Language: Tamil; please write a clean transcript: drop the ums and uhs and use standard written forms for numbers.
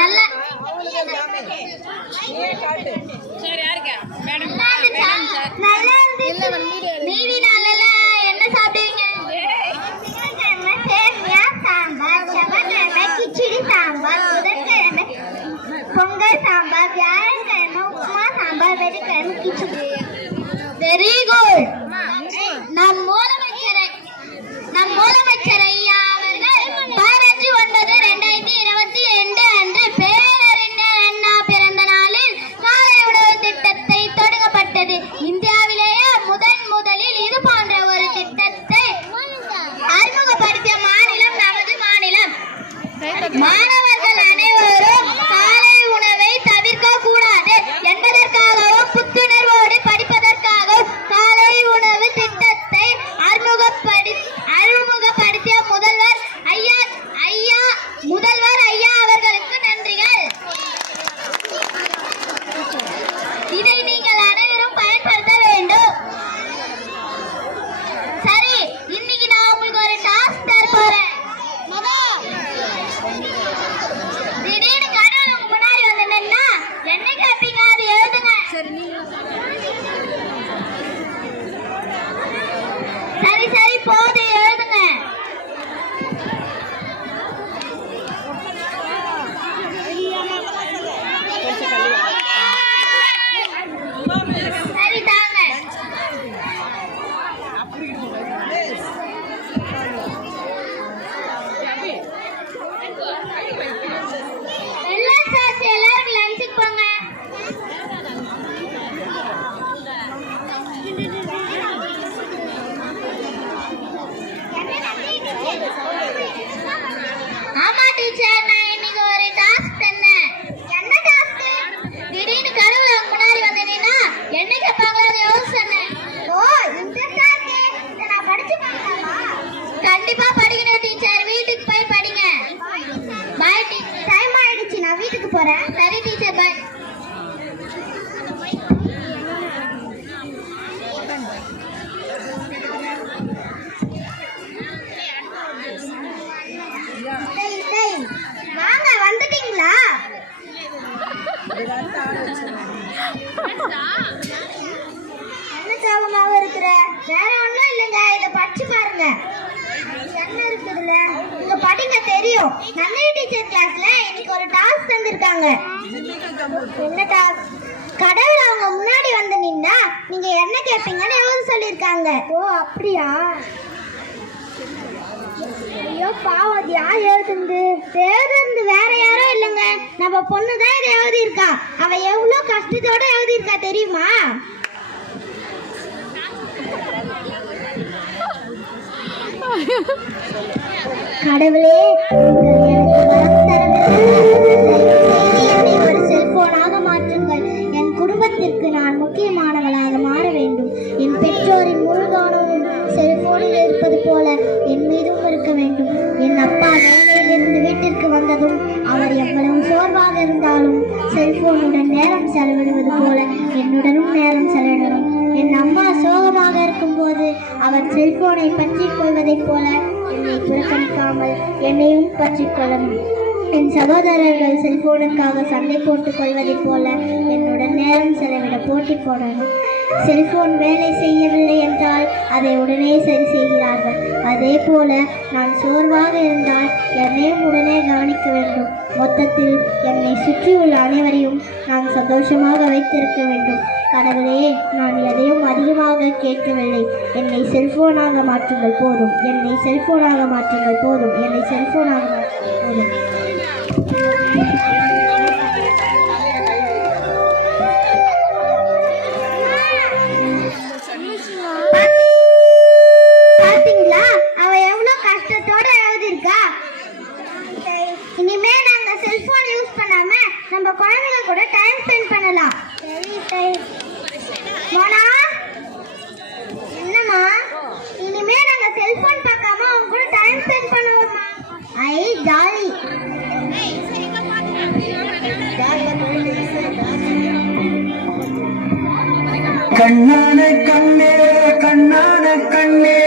நல்லா மீதி நாளல என்ன சாப்பிடுவீங்க? சேமியா சாம்பார், செவ்வாய்க்கிழமை கிச்சடி சாம்பார், புதன்கிழமை பொங்கல் சாம்பார், வியாழக்கிழமை உப்புமா சாம்பார், வெள்ளிக்கிழமை கிச்சடி. Very good. நம் முதலமைச்சர் ஐயா அவர்கள் 15/9/2022 அன்று பேரறிஞர் அண்ணா பிறந்த நாளில் காலை உணவு திட்டத்தை தொடங்கப்பட்டது. இந்தியாவிலேயே முதலில் இது போன்ற ஒரு திட்டத்தை அறிமுகப்படுத்திய மாநிலம் நமது மாநிலம். மாணவர்கள் அனைவரும் காலை உணவை தவிர்க்க கூடாது என்பதற்காகவும் புத்துணர்வோடு படிப்பதற்காகவும் காலை உணவு திட்டத்தை அறிமுகப்படுத்திய முதல்வர் ஐயா அவர்களுக்கு நன்றிகள். இதை நீங்கள் அனைவரும் பயன்படுத்த வேண்டும். சரி, இன்னைக்கு நான் உங்களுக்கு ஒரு டாஸ்க் தர போறேன். திடீர்னு கடவுள் உங்க முன்னாடி வந்து நின்னா என்ன கேட்பீங்க? அது எழுதுங்க. சரி போது எழுதுங்க. சரி தாங்க. எல்லாரும் லஞ்சுக்கு போங்க. ஆமா டீச்சர், நான் இன்னைக்கு ஒரு டாஸ்க் தந்தேன். என்ன டாஸ்க்? திடீர்னு கடவுள் அவங்க முன்னாடி வந்து நின்னா என்ன கேட்பாங்களோ அதை யோசிச்சேன். ஓ, இன்ட்ரெஸ்டா இருக்கு. இதை நான் படிச்சு பார்க்கலாமா? கண்டிப்பா படிக்கணும் டீச்சர். வீட்டுக்கு போய் படிங்க. பாய் டீச்சர். டைம் ஆயிடுச்சு, நான் வீட்டுக்கு போறேன். சரி டீச்சர், பாய். வாங்க, வந்துட்டீங்களா? என்ன கோபமாக இருக்கிற? வேற ஒண்ணும் இல்லைங்க, இத படிச்சு பாருங்க. என்ன இருக்குதுல? இங்க படிங்க, தெரியும். நந்தினி டீச்சர் கிளாஸ்ல இன்னைக்கு ஒரு டாஸ்க் தந்திருக்காங்க. என்ன டாஸ்க்? கடவுள் அவங்க முன்னாடி வந்து நின்னா நீங்க என்ன கேட்பீங்கன்னு எழுத சொல்லியிருக்காங்க. ஓ, அப்படியா? ஐயோ பாவம், அது யார் எழுதுந்து? வேற யாரும் இல்லைங்க, நம்ம பொண்ணுதான் இதை எழுதியிருக்கா. அவ எவ்வளவு கஷ்டத்தோட எழுதியிருக்கா தெரியுமா? கடவுளே, என்னை ஒரு செல்போனாக மாற்றுங்கள். என் குடும்பத்திற்கு நான் முக்கியமானவளாக மாற வேண்டும். என் பெற்றோரின் முழு கவனமும் செல்போனில் இருப்பது போல என் மீதும் இருக்க வேண்டும். என் அப்பா வேலையிலிருந்து வீட்டிற்கு வந்ததும் அவர் எவ்வளவு சோர்வாக இருந்தாலும் செல்போனுடன் நேரம் செலவிடுவது போல என்னுடனும் நேரம் செலவிடணும். என் அம்மா சோகமாக இருக்கும்போது அவர் செல்போனை பற்றிக் கொள்வதைப் போல என்னை புறக்கணிக்காமல் என்னையும் பற்றிக் கொள்ளணும். என் சகோதரர்கள் செல்போனுக்காக சண்டை போட்டுக் கொள்வதைப் போல என்னுடன் நேரம் செலவிட போட்டி போடணும். செல்போன் வேலை செய்யவில்லை என்றால் அதை உடனே சரி செய்கிறார்கள். அதே போல நான் சோர்வாக இருந்தால் என்னையும் உடனே கவனிக்க வேண்டும். மொத்தத்தில் என்னை சுற்றியுள்ள அனைவரையும் நான் சந்தோஷமாக வைத்திருக்க வேண்டும். கடவுளே, நான் எதையும் அதிகமாக கேட்கவில்லை. என்னை செல்போனாக மாற்றுங்கள் போதும். என்னை செல்போனாக மாற்றுங்கள் போதும். என்னை செல்போனாக மாற்றுங்கள் போதும். பாத்தீங்களா, அவ எவ்வளவு கஷ்டத்தோட எழுதிருக்கா. இனிமே நாங்க செல்போன் யூஸ் பண்ணாம நம்ம குழந்தைங்க கூட டைம் ஸ்பெண்ட் பண்ணலாம். மோனா, என்னம்மா? இனிமே நாங்க செல்போன் பார்க்காம அவங்க கூட டைம் ஸ்பெண்ட் பண்ணுவோம்மா. ஐ ஜாலி. கண்ணான கண்ணே, கண்ணான கண்ணே.